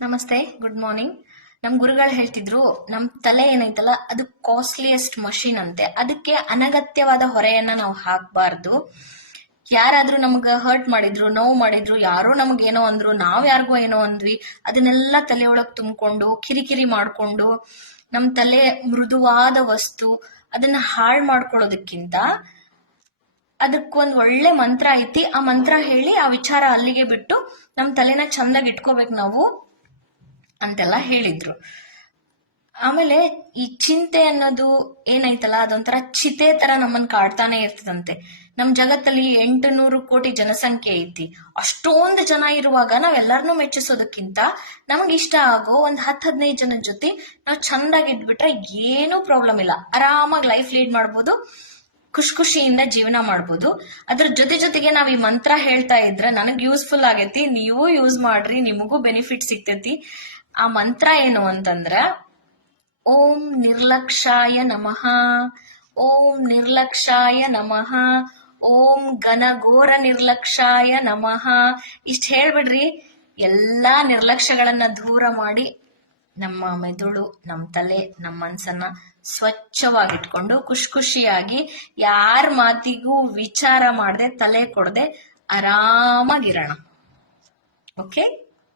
ನಮಸ್ತೆ, good morning. ನಮ್ ಗುರುಗಳು ಹೇಳ್ತಿದ್ರು, ನಮ್ ತಲೆ ಏನೈತಲ್ಲ ಅದು ಕಾಸ್ಟ್ಲಿಯೆಸ್ಟ್ ಮಷೀನ್ ಅಂತೆ. ಅದಕ್ಕೆ ಅನಗತ್ಯವಾದ ಹೊರೆಯನ್ನ ನಾವು ಹಾಕಬಾರ್ದು. ಯಾರಾದ್ರೂ ನಮ್ಗ ಹರ್ಟ್ ಮಾಡಿದ್ರು, ನೋವು ಮಾಡಿದ್ರು, ಯಾರೋ ನಮಗೇನೋ ಅಂದ್ರು, ನಾವ್ ಯಾರಿಗೋ ಏನೋ ಅಂದ್ವಿ, ಅದನ್ನೆಲ್ಲ ತಲೆಯೊಳಗ್ ತುಂಬಿಕೊಂಡು ಕಿರಿಕಿರಿ ಮಾಡ್ಕೊಂಡು ನಮ್ ತಲೆ ಮೃದುವಾದ ವಸ್ತು ಅದನ್ನ ಹಾಳು ಮಾಡ್ಕೊಳ್ಳೋದಕ್ಕಿಂತ ಅದಕ್ಕೊಂದ್ ಒಳ್ಳೆ ಮಂತ್ರ ಐತಿ. ಆ ಮಂತ್ರ ಹೇಳಿ ಆ ವಿಚಾರ ಅಲ್ಲಿಗೆ ಬಿಟ್ಟು ನಮ್ ತಲೆನ ಚಂದಾಗಿ ಇಟ್ಕೋಬೇಕು ನಾವು ಅಂತೆಲ್ಲ ಹೇಳಿದ್ರು. ಆಮೇಲೆ ಈ ಚಿಂತೆ ಅನ್ನೋದು ಏನೈತಲ್ಲ ಅದೊಂಥರ ಚಿತೆ ತರ ನಮ್ಮನ್ ಕಾಡ್ತಾನೆ ಇರ್ತದಂತೆ. ನಮ್ ಜಗತ್ತಲ್ಲಿ 800 ಕೋಟಿ ಜನಸಂಖ್ಯೆ ಐತಿ. ಅಷ್ಟೊಂದು ಜನ ಇರುವಾಗ ನಾವೆಲ್ಲರನ್ನೂ ಮೆಚ್ಚಿಸೋದಕ್ಕಿಂತ ನಮಗ್ ಇಷ್ಟ ಆಗೋ ಒಂದ್ 10-15 ಜನದ ಜೊತೆ ನಾವ್ ಚಂದಾಗಿ ಇದ್ಬಿಟ್ರೆ ಏನೂ ಪ್ರಾಬ್ಲಮ್ ಇಲ್ಲ. ಆರಾಮಾಗಿ ಲೈಫ್ ಲೀಡ್ ಮಾಡ್ಬೋದು, ಖುಷಿಯಿಂದ ಜೀವನ ಮಾಡ್ಬೋದು. ಅದ್ರ ಜೊತೆಗೆ ನಾವ್ ಈ ಮಂತ್ರ ಹೇಳ್ತಾ ಇದ್ರೆ ನನಗ್ ಯೂಸ್ಫುಲ್ ಆಗೈತಿ, ನೀವು ಯೂಸ್ ಮಾಡ್ರಿ, ನಿಮಗೂ ಬೆನಿಫಿಟ್ ಸಿಗ್ತೈತಿ. ಆ ಮಂತ್ರ ಏನು ಅಂತಂದ್ರ ಓಂ ನಿರ್ಲಕ್ಷಾಯ ನಮಃ, ಓಂ ನಿರ್ಲಕ್ಷಾಯ ನಮಃ, ಓಂ ಘನಘೋರ ನಿರ್ಲಕ್ಷಾಯ ನಮಃ. ಇಷ್ಟ ಹೇಳ್ಬಿಡ್ರಿ, ಎಲ್ಲಾ ನಿರ್ಲಕ್ಷ್ಯಗಳನ್ನ ದೂರ ಮಾಡಿ ನಮ್ಮ ಮೆದುಳು, ನಮ್ಮ ತಲೆ, ನಮ್ಮ ಮನ್ಸನ್ನ ಸ್ವಚ್ಛವಾಗಿಟ್ಕೊಂಡು ಖುಷಿಯಾಗಿ ಯಾರ ಮಾತಿಗೂ ವಿಚಾರ ಮಾಡದೆ ತಲೆ ಕೊಡದೆ ಆರಾಮಾಗಿರೋಣ. ಓಕೆ.